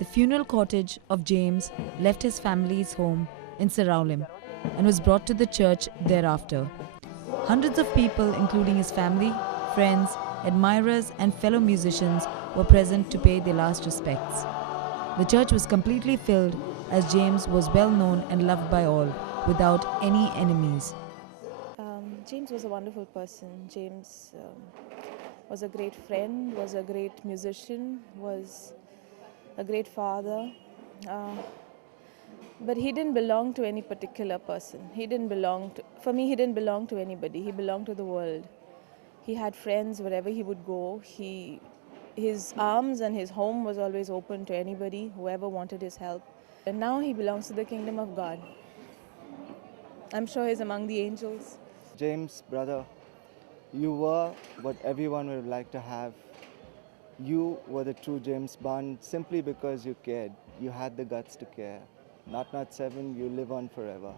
The funeral cottage of James left his family's home in Saraulem and was brought to the church thereafter. Hundreds of people, including his family, friends, admirers and fellow musicians, were present to pay their last respects. The church was completely filled as James was well known and loved by all, without any enemies. James was a wonderful person. James was a great friend, was a great musician, was a great father. But he didn't belong to any particular person. For me, he didn't belong to anybody. He belonged to the world. He had friends wherever he would go. His arms and his home was always open to anybody, whoever wanted his help. And now he belongs to the kingdom of God. I'm sure he's among the angels. James, brother, you were what everyone would like to have. You were the true James Bond simply because you cared. You had the guts to care. Not 7, you live on forever.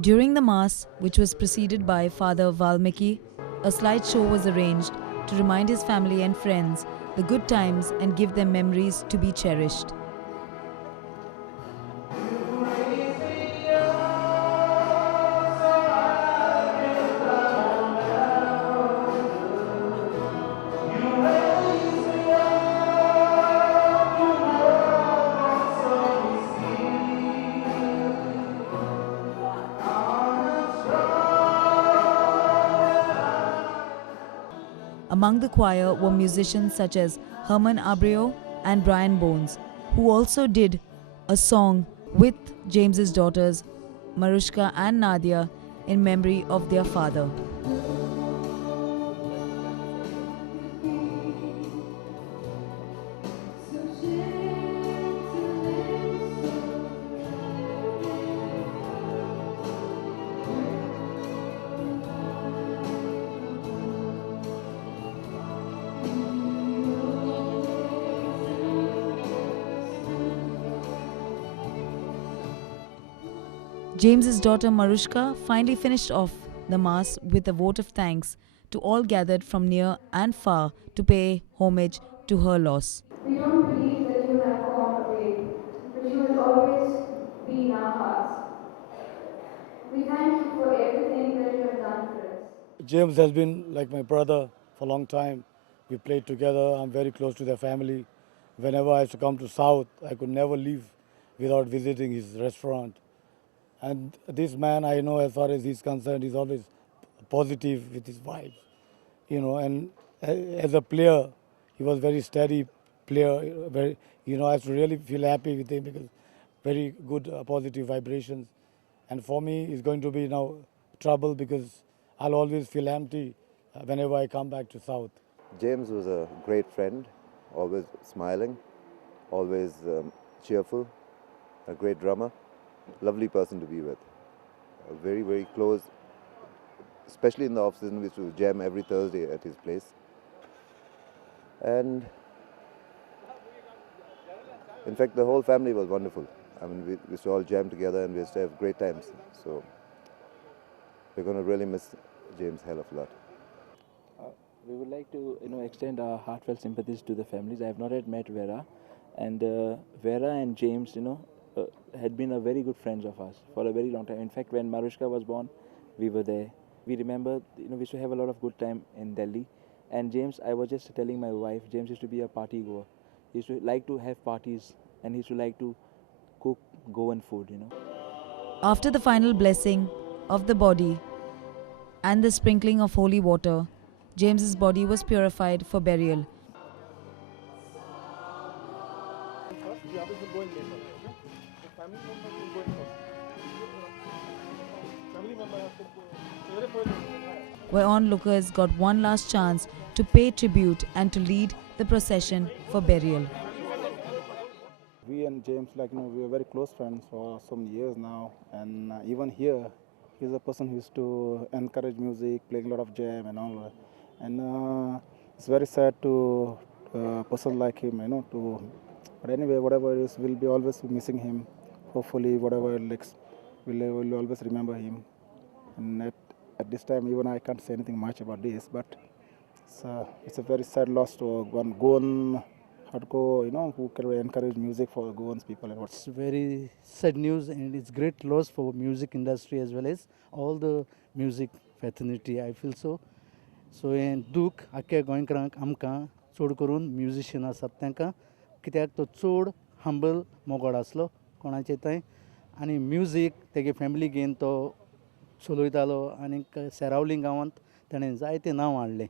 During the Mass, which was preceded by Father Valmiki, a slideshow was arranged to remind his family and friends the good times and give them memories to be cherished. Among the choir were musicians such as Herman Abreu and Brian Bones, who also did a song with James's daughters Marushka and Nadia in memory of their father. James's daughter Marushka finally finished off the Mass with a vote of thanks to all gathered from near and far to pay homage to her loss. We don't believe that you have gone away, but you will always be in our hearts. We thank you for everything that you have done for us. James has been like my brother for a long time. We played together. I'm very close to their family. Whenever I used to come to South, I could never leave without visiting his restaurant. And this man, I know as far as he's concerned, he's always positive with his vibes, and as a player, he was very steady player, very, I have to really feel happy with him because very good positive vibrations. And for me, it's going to be now trouble because I'll always feel empty whenever I come back to South. James was a great friend, always smiling, always cheerful, a great drummer. Lovely person to be with. Very, very close, especially in the off-season. We used to jam every Thursday at his place. And in fact, the whole family was wonderful. I mean, we used to all jam together and we used to have great times. So we're going to really miss James hell of a lot. We would like to extend our heartfelt sympathies to the families. I have not yet met Vera. And Vera and James, had been a very good friends of us for a very long time. In fact, when Marushka was born, we were there. We remember, we used to have a lot of good time in Delhi. And James, I was just telling my wife, James used to be a party goer. He used to like to have parties and he used to like to cook Goan food, After the final blessing of the body and the sprinkling of holy water, James's body was purified for burial. Where onlookers got one last chance to pay tribute and to lead the procession for burial. We and James, we were very close friends for so many years now, and even here, he's a person who used to encourage music, playing a lot of jam and all. And it's very sad to a person like him, But anyway, whatever it is, we'll be always missing him. Hopefully, whatever we'll always remember him. And at this time, even I can't say anything much about this, but it's a very sad loss to one Goan who can encourage music for Goan's people and what. It's very sad news and it's great loss for music industry as well as all the music fraternity. I feel so. So हें दूख आख्या गोंयकारांक आमकां चड करून musician आसात तांकां कित्याक तो चड हंबल मोगोड आसलो कोणाचे थंय आनी म्युजीक तेगे फॅमिली घेवन तो चलयतालो आनीक सेरावली गांवांत ताणें जायतें नांव हाडलें.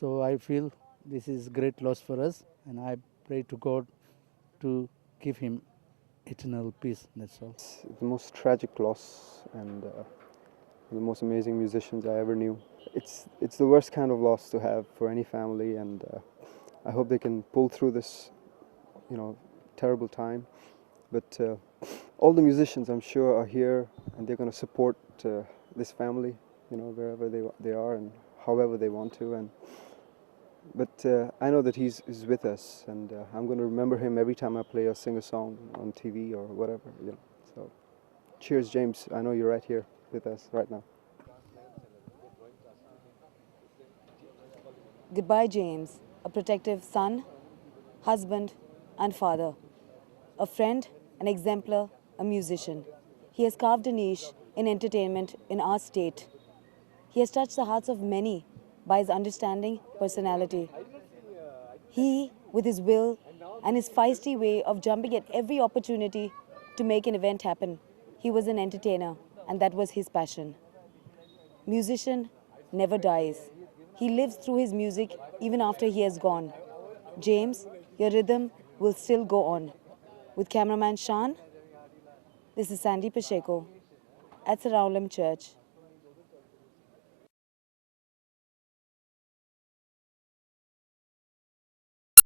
So I feel this is great loss for us and I pray to God to give him eternal peace. That's all. It's the most tragic loss and the most amazing musicians I ever knew. It's the worst kind of loss to have for any family, and I hope they can pull through this, terrible time. But all the musicians, I'm sure, are here and they're going to support this family, wherever they are and however they want to. But I know that he's with us, and I'm going to remember him every time I play or sing a song on TV or whatever. So, cheers, James. I know you're right here with us right now. Goodbye, James, a protective son, husband, and father, a friend, an exemplar, a musician. He has carved a niche in entertainment in our state. He has touched the hearts of many by his understanding personality. He, with his will and his feisty way of jumping at every opportunity to make an event happen, he was an entertainer, and that was his passion. Musician never dies. He lives through his music even after he has gone. James, your rhythm will still go on. With cameraman Shan, this is Sandy Pacheco at Sarawalam Church.